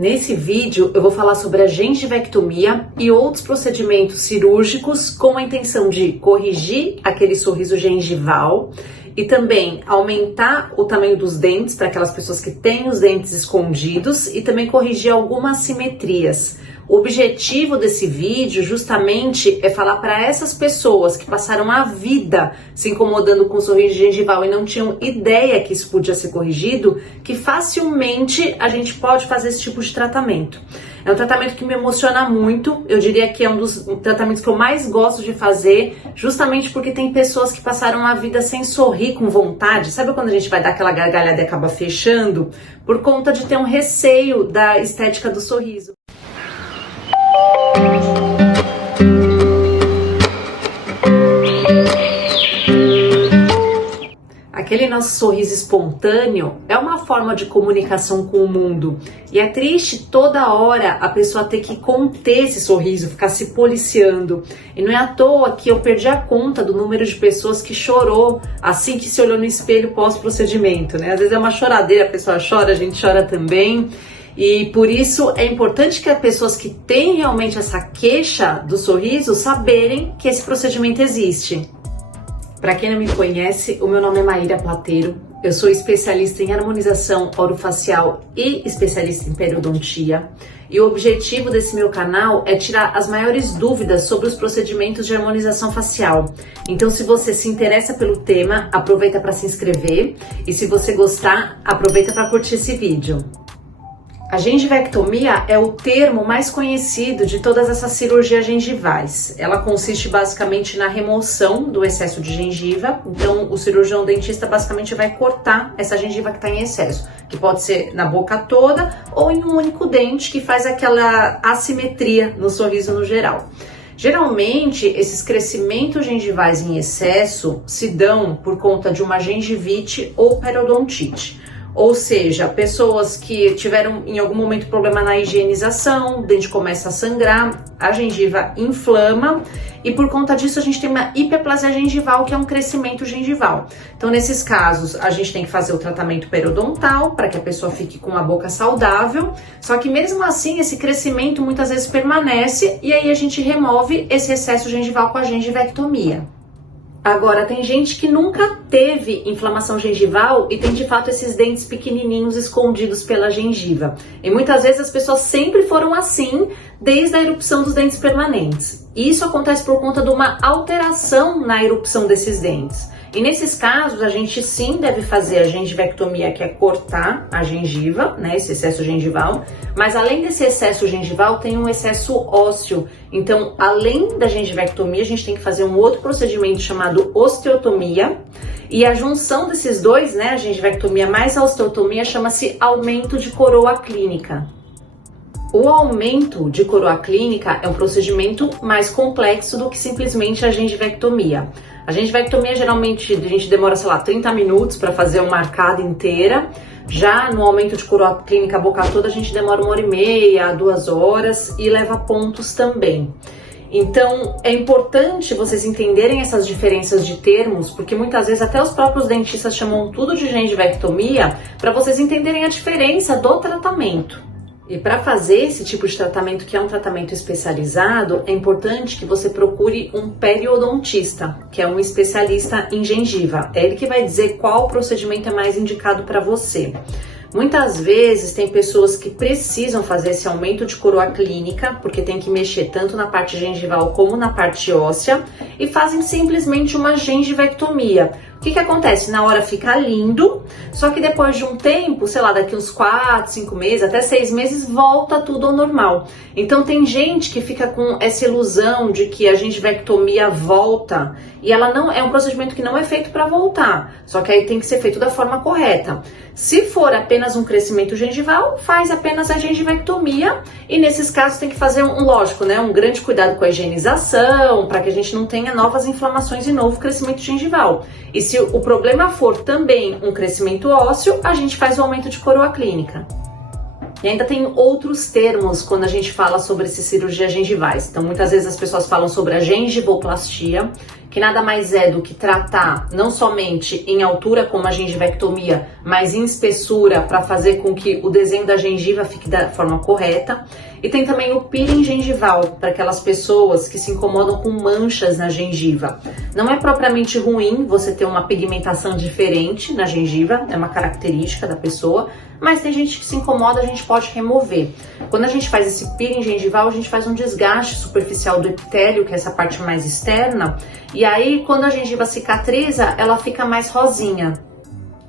Nesse vídeo eu vou falar sobre a gengivectomia e outros procedimentos cirúrgicos com a intenção de corrigir aquele sorriso gengival e também aumentar o tamanho dos dentes para aquelas pessoas que têm os dentes escondidos e também corrigir algumas simetrias. O objetivo desse vídeo justamente é falar para essas pessoas que passaram a vida se incomodando com o sorriso gengival e não tinham ideia que isso podia ser corrigido, que facilmente a gente pode fazer esse tipo de tratamento. É um tratamento que me emociona muito, eu diria que é um dos tratamentos que eu mais gosto de fazer, justamente porque tem pessoas que passaram a vida sem sorrir com vontade. Sabe quando a gente vai dar aquela gargalhada e acaba fechando? Por conta de ter um receio da estética do sorriso. Aquele nosso sorriso espontâneo é uma forma de comunicação com o mundo e é triste toda hora a pessoa ter que conter esse sorriso, ficar se policiando. E não é à toa que eu perdi a conta do número de pessoas que chorou assim que se olhou no espelho pós-procedimento, né? Às vezes é uma choradeira, a pessoa chora, a gente chora também. E por isso é importante que as pessoas que têm realmente essa queixa do sorriso saberem que esse procedimento existe. Para quem não me conhece, o meu nome é Maíra Plateiro, eu sou especialista em harmonização orofacial e especialista em periodontia. E o objetivo desse meu canal é tirar as maiores dúvidas sobre os procedimentos de harmonização facial. Então, se você se interessa pelo tema, aproveita para se inscrever e se você gostar, aproveita para curtir esse vídeo. A gengivectomia é o termo mais conhecido de todas essas cirurgias gengivais. Ela consiste basicamente na remoção do excesso de gengiva. Então, o cirurgião dentista basicamente vai cortar essa gengiva que está em excesso, que pode ser na boca toda ou em um único dente, que faz aquela assimetria no sorriso no geral. Geralmente, esses crescimentos gengivais em excesso se dão por conta de uma gengivite ou periodontite. Ou seja, pessoas que tiveram em algum momento problema na higienização, o dente começa a sangrar, a gengiva inflama e por conta disso a gente tem uma hiperplasia gengival, que é um crescimento gengival. Então, nesses casos, a gente tem que fazer o tratamento periodontal para que a pessoa fique com uma boca saudável, só que mesmo assim esse crescimento muitas vezes permanece e aí a gente remove esse excesso gengival com a gengivectomia. Agora, tem gente que nunca teve inflamação gengival e tem de fato esses dentes pequenininhos escondidos pela gengiva. E muitas vezes as pessoas sempre foram assim desde a erupção dos dentes permanentes. E isso acontece por conta de uma alteração na erupção desses dentes. E nesses casos, a gente sim deve fazer a gengivectomia, que é cortar a gengiva, né, esse excesso gengival. Mas além desse excesso gengival, tem um excesso ósseo. Então, além da gengivectomia, a gente tem que fazer um outro procedimento chamado osteotomia. E a junção desses dois, né, a gengivectomia mais a osteotomia, chama-se aumento de coroa clínica. O aumento de coroa clínica é um procedimento mais complexo do que simplesmente a gengivectomia. A gengivectomia geralmente a gente demora, sei lá, 30 minutos para fazer uma arcada inteira. Já no aumento de coroa clínica a boca toda a gente demora 1h30 a 2 horas e leva pontos também. Então é importante vocês entenderem essas diferenças de termos, porque muitas vezes até os próprios dentistas chamam tudo de gengivectomia para vocês entenderem a diferença do tratamento. E para fazer esse tipo de tratamento, que é um tratamento especializado, é importante que você procure um periodontista, que é um especialista em gengiva. É ele que vai dizer qual procedimento é mais indicado para você. Muitas vezes tem pessoas que precisam fazer esse aumento de coroa clínica, porque tem que mexer tanto na parte gengival como na parte óssea, e fazem simplesmente uma gengivectomia. O que acontece? Na hora fica lindo, só que depois de um tempo, sei lá, daqui uns 4, 5 meses, até 6 meses, volta tudo ao normal. Então tem gente que fica com essa ilusão de que a gengivectomia volta, e ela não é um procedimento que não é feito para voltar, só que aí tem que ser feito da forma correta. Se for apenas um crescimento gengival, faz apenas a gengivectomia, e nesses casos tem que fazer lógico, né, um grande cuidado com a higienização, para que a gente não tenha novas inflamações e novo crescimento gengival. E se o problema for também um crescimento ósseo, a gente faz o aumento de coroa clínica. E ainda tem outros termos quando a gente fala sobre essas cirurgias gengivais. Então, muitas vezes as pessoas falam sobre a gengivoplastia, que nada mais é do que tratar não somente em altura, como a gengivectomia, mas em espessura, para fazer com que o desenho da gengiva fique da forma correta. E tem também o peeling gengival, para aquelas pessoas que se incomodam com manchas na gengiva. Não é propriamente ruim você ter uma pigmentação diferente na gengiva, é uma característica da pessoa, mas tem gente que se incomoda, a gente pode remover. Quando a gente faz esse peeling gengival, a gente faz um desgaste superficial do epitélio, que é essa parte mais externa, e aí quando a gengiva cicatriza, ela fica mais rosinha.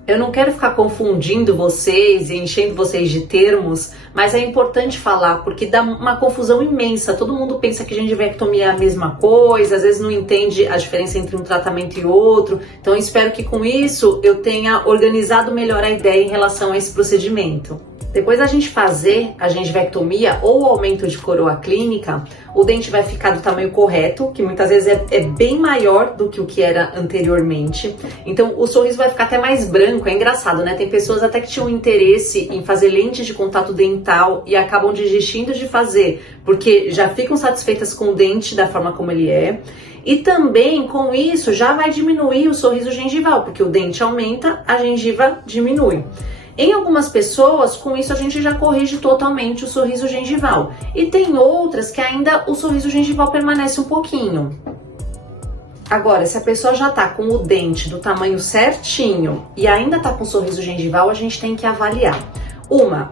Eu não quero ficar confundindo vocês e enchendo vocês de termos, mas é importante falar, porque dá uma confusão imensa. Todo mundo pensa que gengivectomia é a mesma coisa, às vezes não entende a diferença entre um tratamento e outro. Então eu espero que com isso eu tenha organizado melhor a ideia em relação a esse procedimento. Depois da gente fazer a gengivectomia ou o aumento de coroa clínica, o dente vai ficar do tamanho correto, que muitas vezes é bem maior do que o que era anteriormente. Então o sorriso vai ficar até mais branco, é engraçado, né? Tem pessoas até que tinham interesse em fazer lentes de contato dental e acabam desistindo de fazer, porque já ficam satisfeitas com o dente da forma como ele é. E também com isso já vai diminuir o sorriso gengival, porque o dente aumenta, a gengiva diminui. Em algumas pessoas, com isso a gente já corrige totalmente o sorriso gengival. E tem outras que ainda o sorriso gengival permanece um pouquinho. Agora, se a pessoa já tá com o dente do tamanho certinho e ainda tá com sorriso gengival, a gente tem que avaliar.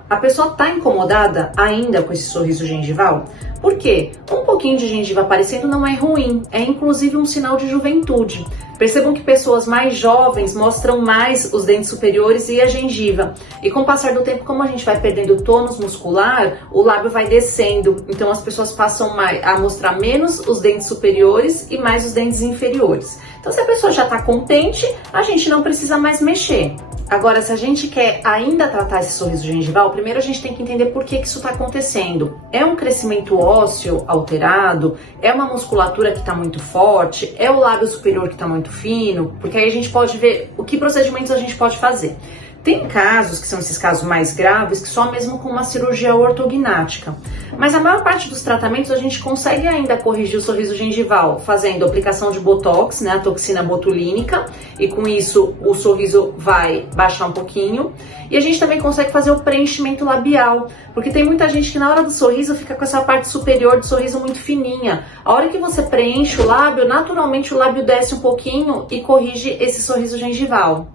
A pessoa tá incomodada ainda com esse sorriso gengival? Por quê? Um pouquinho de gengiva aparecendo não é ruim, é inclusive um sinal de juventude. Percebam que pessoas mais jovens mostram mais os dentes superiores e a gengiva. E com o passar do tempo, como a gente vai perdendo tônus muscular, o lábio vai descendo. Então as pessoas passam a mostrar menos os dentes superiores e mais os dentes inferiores. Então se a pessoa já está contente, a gente não precisa mais mexer. Agora, se a gente quer ainda tratar esse sorriso gengival, primeiro a gente tem que entender por que isso está acontecendo. É um crescimento ósseo alterado? É uma musculatura que está muito forte? É o lábio superior que está muito fino? Porque aí a gente pode ver o que procedimentos a gente pode fazer. Tem casos, que são esses casos mais graves, que só mesmo com uma cirurgia ortognática. Mas a maior parte dos tratamentos a gente consegue ainda corrigir o sorriso gengival fazendo aplicação de botox, né, a toxina botulínica, e com isso o sorriso vai baixar um pouquinho. E a gente também consegue fazer o preenchimento labial, porque tem muita gente que na hora do sorriso fica com essa parte superior do sorriso muito fininha. A hora que você preenche o lábio, naturalmente o lábio desce um pouquinho e corrige esse sorriso gengival.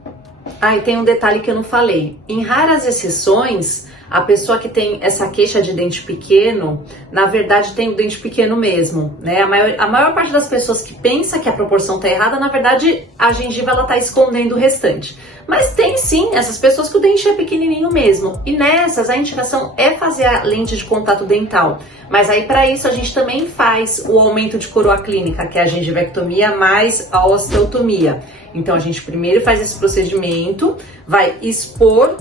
E tem um detalhe que eu não falei. Em raras exceções, a pessoa que tem essa queixa de dente pequeno, na verdade tem o dente pequeno mesmo, né? A maior parte das pessoas que pensa que a proporção tá errada, na verdade a gengiva ela tá escondendo o restante. Mas tem sim essas pessoas que o dente é pequenininho mesmo. E nessas a indicação é fazer a lente de contato dental. Mas aí para isso a gente também faz o aumento de coroa clínica, que é a gengivectomia mais a osteotomia. Então a gente primeiro faz esse procedimento, vai expor,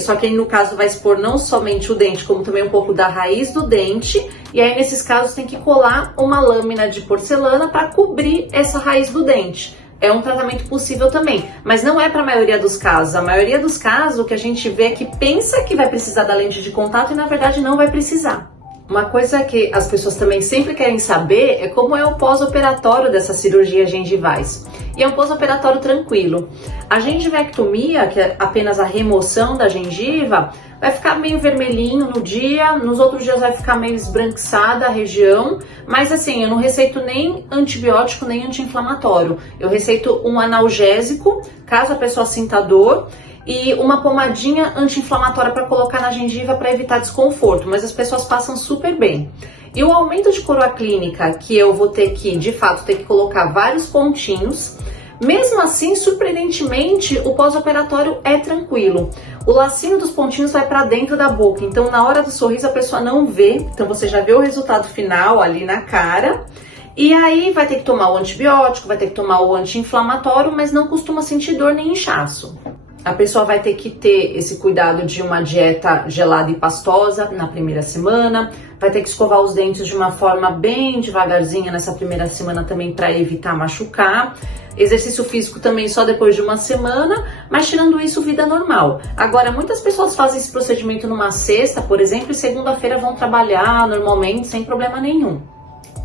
só que aí no caso vai expor não somente o dente, como também um pouco da raiz do dente. E aí nesses casos tem que colar uma lâmina de porcelana para cobrir essa raiz do dente. É um tratamento possível também, mas não é para a maioria dos casos. A maioria dos casos o que a gente vê é que pensa que vai precisar da lente de contato e na verdade não vai precisar. Uma coisa que as pessoas também sempre querem saber é como é o pós-operatório dessas cirurgias gengivais. E é um pós-operatório tranquilo. A gengivectomia, que é apenas a remoção da gengiva, vai ficar meio vermelhinho no dia, nos outros dias vai ficar meio esbranquiçada a região, mas assim, eu não receito nem antibiótico nem anti-inflamatório. Eu receito um analgésico, caso a pessoa sinta dor, e uma pomadinha anti-inflamatória para colocar na gengiva para evitar desconforto, mas as pessoas passam super bem. E o aumento de coroa clínica, que eu vou ter que, de fato, ter que colocar vários pontinhos, mesmo assim, surpreendentemente, o pós-operatório é tranquilo. O lacinho dos pontinhos vai para dentro da boca, então na hora do sorriso a pessoa não vê, então você já vê o resultado final ali na cara. E aí vai ter que tomar o antibiótico, vai ter que tomar o anti-inflamatório, mas não costuma sentir dor nem inchaço. A pessoa vai ter que ter esse cuidado de uma dieta gelada e pastosa na primeira semana, vai ter que escovar os dentes de uma forma bem devagarzinha nessa primeira semana também para evitar machucar. Exercício físico também só depois de uma semana, mas tirando isso, vida normal. Agora, muitas pessoas fazem esse procedimento numa sexta, por exemplo, e segunda-feira vão trabalhar normalmente, sem problema nenhum.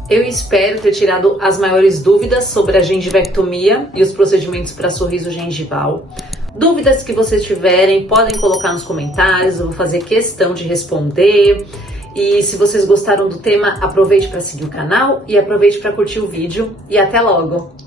Eu espero ter tirado as maiores dúvidas sobre a gengivectomia e os procedimentos para sorriso gengival. Dúvidas que vocês tiverem, podem colocar nos comentários, eu vou fazer questão de responder. E se vocês gostaram do tema, aproveite para seguir o canal e aproveite para curtir o vídeo. E até logo!